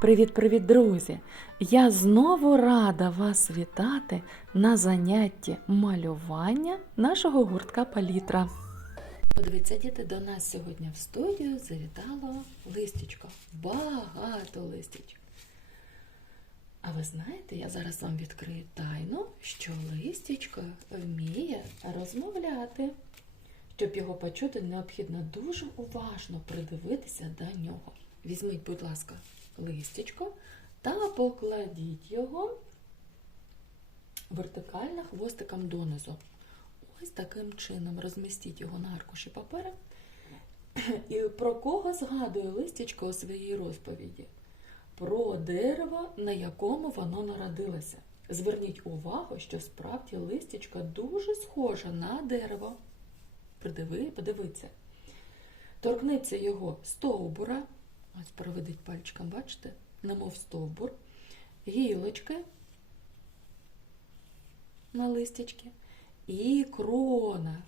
Привіт-привіт, друзі! Я знову рада вас вітати на занятті малювання нашого гуртка Палітра. Подивіться, діти, до нас сьогодні в студію завітало листячко. Багато листячок. А ви знаєте, я зараз вам відкрию тайну, що листячко вміє розмовляти. Щоб його почути, необхідно дуже уважно придивитися до нього. Візьміть, будь ласка, листячко та покладіть його вертикально хвостиком донизу. Ось таким чином розмістіть його на аркуші папера. І про кого згадує листячко у своїй розповіді? Про дерево, на якому воно народилося. Зверніть увагу, що справді листячко дуже схоже на дерево. Придиви, подивіться. Торкнеться його стовбура. Ось проведіть пальчиком, бачите? Немов стовбур, гілочки на листячки і крона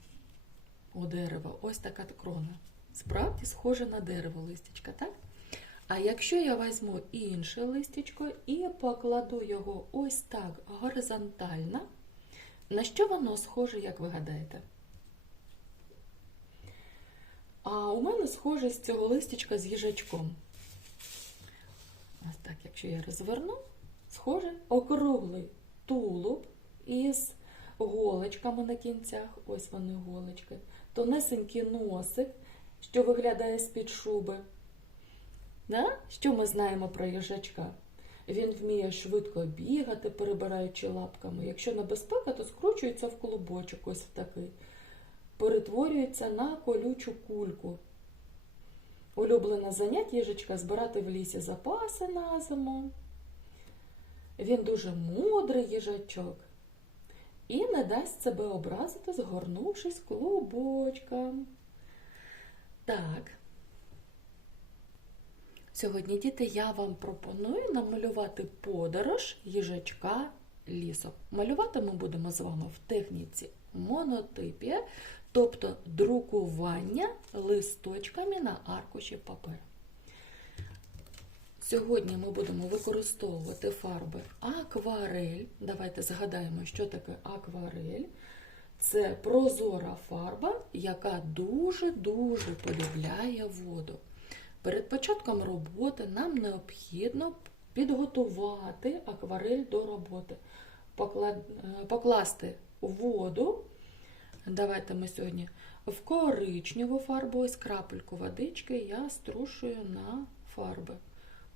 у дерева. Ось така крона. Справді схоже на дерево листячка, так? А якщо я візьму інше листячко і покладу його ось так горизонтально, на що воно схоже, як ви гадаєте? А у мене схоже з цього листячка з їжачком. Ось так, якщо я розверну, схоже округлий тулуб із голочками на кінцях, ось вони голочки, тонесенький носик, що виглядає з-під шуби. Да? Що ми знаємо про їжачка? Він вміє швидко бігати, перебираючи лапками. Якщо небезпека, то скручується в клубочок, ось в такий. Перетворюється на колючу кульку. Улюблене заняття їжачка збирати в лісі запаси на зиму. Він дуже мудрий їжачок і не дасть себе образити, згорнувшись клубочком. Так. Сьогодні, діти, я вам пропоную намалювати подорож їжачка лісом. Малювати ми будемо з вами в техніці монотипія, тобто друкування листочками на аркуші паперу. Сьогодні ми будемо використовувати фарби акварель. Давайте згадаємо, що таке акварель. Це прозора фарба, яка дуже-дуже полюбляє воду. Перед початком роботи нам необхідно підготувати акварель до роботи, покласти воду. Давайте ми сьогодні в коричневу фарбу, ось крапельку водички я струшую на фарби.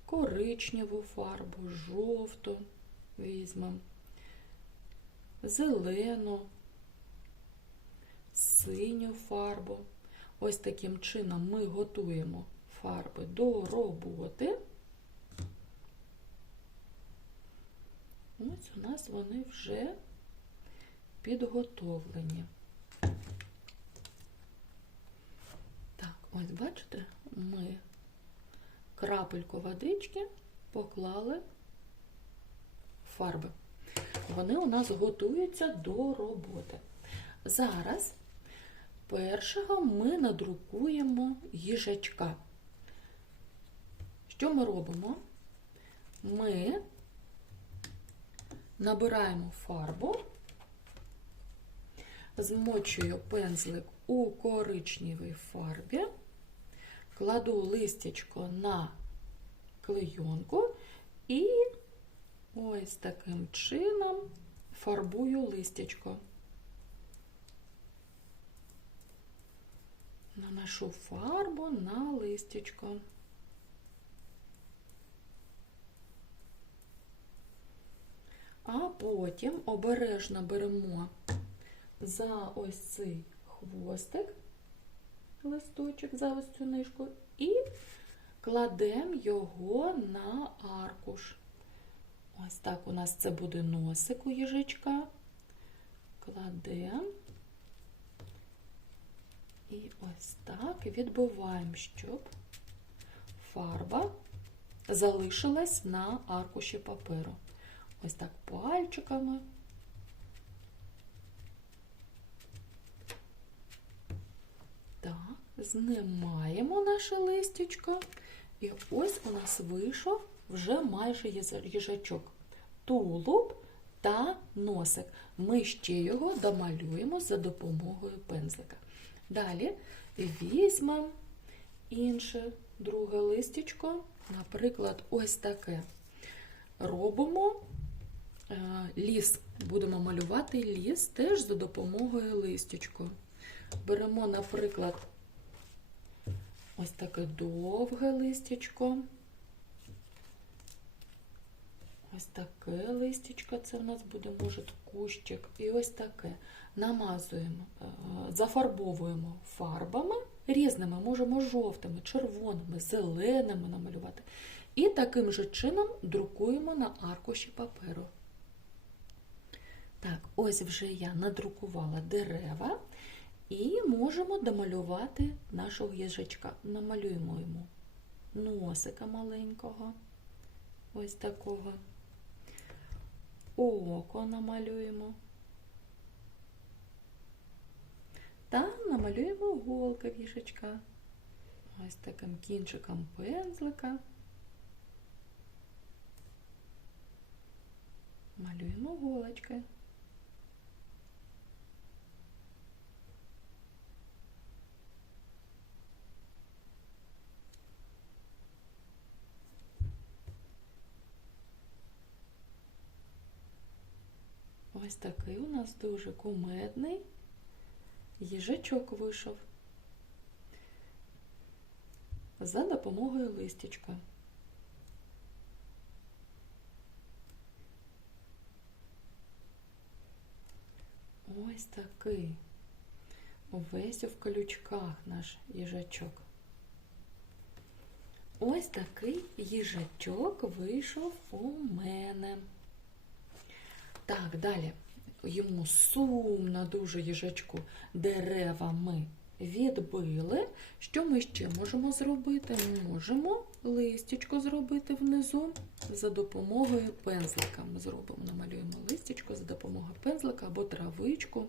Коричневу фарбу, жовту візьмемо, зелену, синю фарбу. Ось таким чином ми готуємо фарби до роботи. Ось у нас вони вже підготовлені. Так, ось бачите, ми крапельку водички поклали фарби. Вони у нас готуються до роботи. Зараз першого ми надрукуємо їжачка. Що ми робимо? Ми набираємо фарбу, змочую пензлик у коричневій фарбі, кладу листячко на клейонку і ось таким чином фарбую листячко. Наношу фарбу на листячко. А потім обережно беремо за ось цей хвостик, листочок, за ось цю нишку, і кладемо його на аркуш. Ось так у нас це буде носик у їжачка. Кладемо. І ось так відбиваємо, щоб фарба залишилась на аркуші паперу. Ось так пальчиками. Так, знімаємо наше листячко. І ось у нас вийшов вже майже їжачок. Тулуб та носик. Ми ще його домалюємо за допомогою пензлика. Далі візьмемо інше друге листячко, наприклад, ось таке. Робимо е, ліс. Будемо малювати ліс теж за допомогою листячку. Беремо, наприклад, ось таке довге листячко. Ось таке листячко, це в нас буде, може, кущик. І ось таке. Намазуємо, е, зафарбовуємо фарбами різними, можемо жовтими, червоними, зеленими намалювати. І таким же чином друкуємо на аркуші паперу. Так, ось вже я надрукувала дерева і можемо домалювати нашого їжачка. Намалюємо йому носика маленького, ось такого. Око намалюємо. Та намалюємо голка їжачка. Ось таким кінчиком пензлика. Малюємо голочки. Ось такий у нас дуже кумедний їжачок вийшов за допомогою листячка. Ось такий. Увесь в колючках наш їжачок. Ось такий їжачок вийшов у мене. Так, далі. Йому сумно дуже їжачку. Дерева ми відбили. Що ми ще можемо зробити? Ми можемо листячко зробити внизу за допомогою пензлика. Ми зробимо, намалюємо листячко за допомогою пензлика або травичку.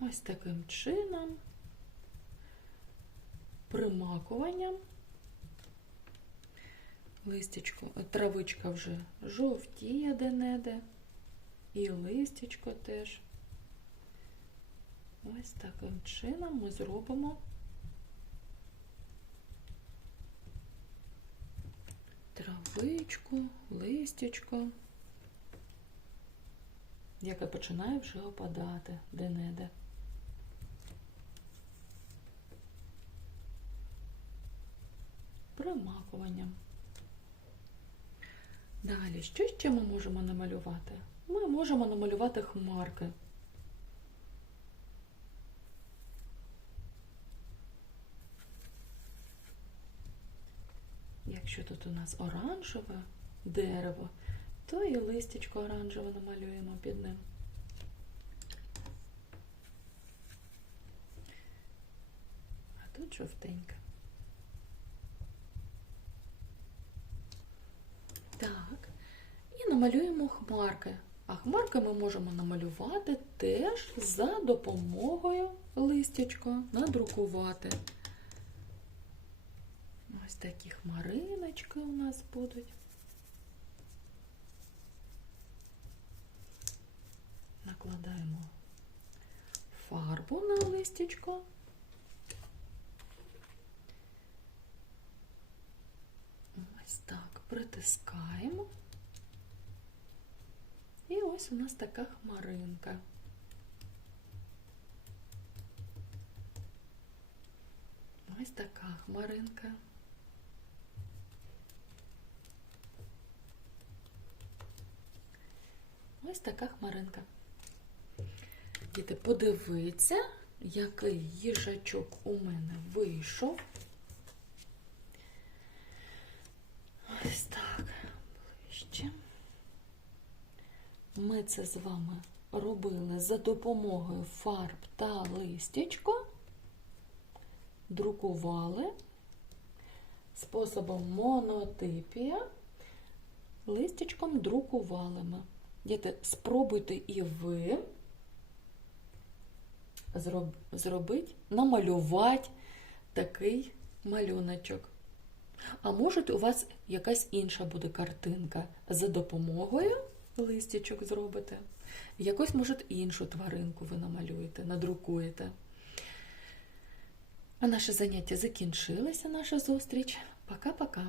Ось таким чином, примакуванням. Листячко, травичка вже жовтіє де-неде, і листячко теж. Ось таким чином ми зробимо травичку, листячко, яке починає вже опадати де-неде. Примакуванням. Далі, що ще ми можемо намалювати? Ми можемо намалювати хмарки. Якщо тут у нас оранжеве дерево, то і листячко оранжеве намалюємо під ним. А тут жовтеньке. Так, і намалюємо хмарки. А хмарки ми можемо намалювати теж за допомогою листячка, надрукувати. Ось такі хмариночки у нас будуть. Накладаємо фарбу на листячко. Ось так притискаємо. І ось у нас така хмаринка. Ось така хмаринка. Ось така хмаринка. Діти, подивіться, який їжачок у мене вийшов. Ось так, ближче. Ми це з вами робили за допомогою фарб та листячко, друкували способом монотипія, листячком друкували ми. Діти, спробуйте і ви зробити, намалювати такий малюночок. А може, у вас якась інша буде картинка за допомогою листячок зробите. Якось, може, іншу тваринку ви намалюєте, надрукуєте. А наше заняття закінчилося, наша зустріч. Пока-пока.